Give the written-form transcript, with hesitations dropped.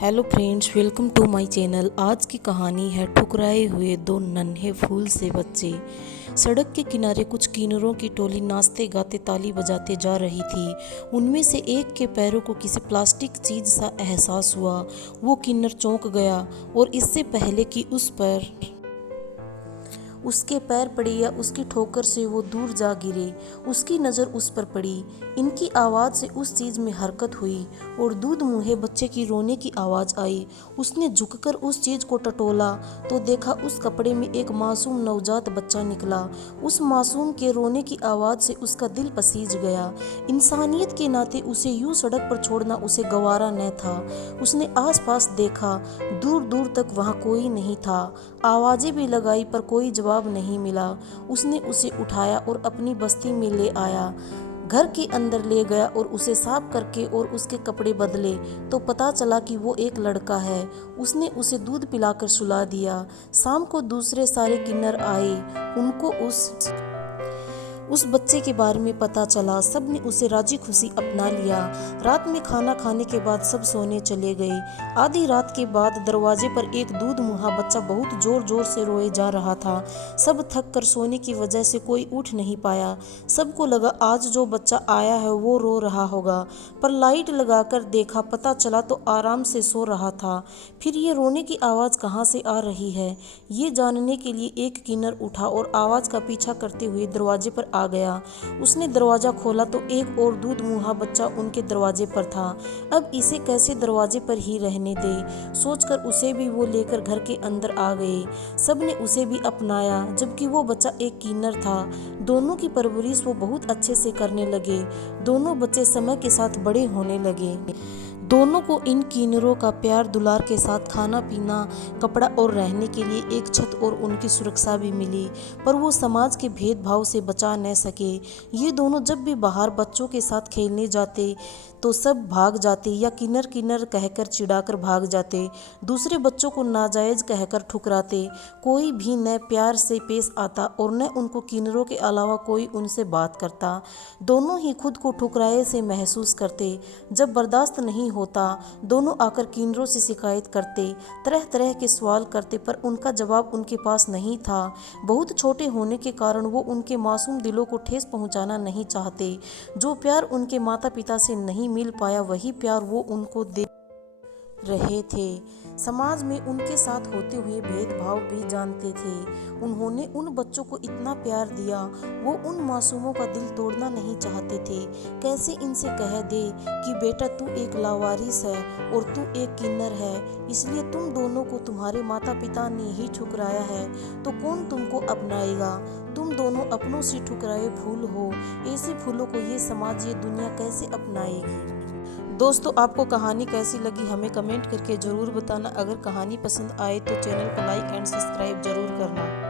Hello friends, welcome to my channel. आज की कहानी है ठुकराए हुए दो नन्हे फूल से बच्चे। सड़क के किनारे कुछ किन्नरों की टोली नाचते गाते ताली बजाते जा रही थी। उनमें से एक के पैरों को किसी प्लास्टिक चीज सा एहसास हुआ। वो किन्नर चौंक गया और इससे पहले कि उसके पैर पड़े या उसकी ठोकर से वो दूर जा गिरे, उसकी नज़र उस पर पड़ी। इनकी आवाज़ से उस चीज़ में हरकत हुई और दूध मुँहे बच्चे की रोने की आवाज़ आई। उसने झुककर उस चीज़ को टटोला तो देखा उस कपड़े में एक मासूम नवजात बच्चा निकला। उस मासूम के रोने की आवाज़ से उसका दिल पसीज गया। इंसानियत के नाते उसे यूं सड़क पर छोड़ना उसे गवारा न था। उसने आसपास देखा, दूर दूर तक वहाँ कोई नहीं था। आवाज़ें भी लगाई पर कोई जवाब नहीं मिला। उसने उसे उठाया और अपनी बस्ती में ले आया, घर के अंदर ले गया और उसे साफ करके और उसके कपड़े बदले तो पता चला कि वो एक लड़का है। उसने उसे दूध पिलाकर सुला दिया। शाम को दूसरे सारे किन्नर आए, उनको उस बच्चे के बारे में पता चला। सब ने उसे राजी खुशी अपना लिया। रात में खाना खाने के बाद सब सोने चले गए। आधी रात के बाद दरवाजे पर एक दूध मुहा बच्चा बहुत जोर जोर से रोए जा रहा था। सब थक कर सोने की वजह से कोई उठ नहीं पाया। सबको लगा आज जो बच्चा आया है वो रो रहा होगा, पर लाइट लगाकर देखा, पता चला तो आराम से सो रहा था। फिर ये रोने की आवाज़ कहाँ से आ रही है, ये जानने के लिए एक किन्नर उठा और आवाज़ का पीछा करते हुए दरवाजे पर आ गया। उसने दरवाज़ा खोला तो एक और दूध मुहा बच्चा उनके दरवाजे पर था। अब इसे कैसे दरवाजे पर ही रहने दे, सोचकर उसे भी वो लेकर घर के अंदर आ गए। सब ने उसे भी अपनाया, जबकि वो बच्चा एक किन्नर था। दोनों की परवरिश वो बहुत अच्छे से करने लगे। दोनों बच्चे समय के साथ बड़े होने लगे। दोनों को इन किन्नरों का प्यार दुलार के साथ खाना पीना, कपड़ा और रहने के लिए एक छत और उनकी सुरक्षा भी मिली, पर वो समाज के भेदभाव से बचा न सके। ये दोनों जब भी बाहर बच्चों के साथ खेलने जाते तो सब भाग जाते या किन्नर किन्नर कहकर चिढ़ाकर भाग जाते। दूसरे बच्चों को नाजायज कहकर ठुकराते। कोई भी न प्यार से पेश आता और न उनको किन्नरों के अलावा कोई उनसे बात करता। दोनों ही खुद को ठुकराए से महसूस करते। जब बर्दाश्त नहीं होता, दोनों आकर किन्नरों से शिकायत करते, तरह तरह के सवाल करते, पर उनका जवाब उनके पास नहीं था। बहुत छोटे होने के कारण वो उनके मासूम दिलों को ठेस पहुंचाना नहीं चाहते। जो प्यार उनके माता पिता से नहीं मिल पाया, वही प्यार वो उनको दे रहे थे। समाज में उनके साथ होते हुए भेदभाव भी जानते थे। उन्होंने उन बच्चों को इतना प्यार दिया, वो उन मासूमों का दिल तोड़ना नहीं चाहते थे। कैसे इनसे कह दे कि बेटा तू एक लावारिस है और तू एक किन्नर है, इसलिए तुम दोनों को तुम्हारे माता पिता ने ही ठुकराया है, तो कौन तुमको अपनाएगा। तुम दोनों अपनों से ठुकराए फूल हो। ऐसे फूलों को ये समाज, ये दुनिया कैसे अपनाएगी। दोस्तों, आपको कहानी कैसी लगी हमें कमेंट करके ज़रूर बताना। अगर कहानी पसंद आए तो चैनल को लाइक एंड सब्सक्राइब ज़रूर करना।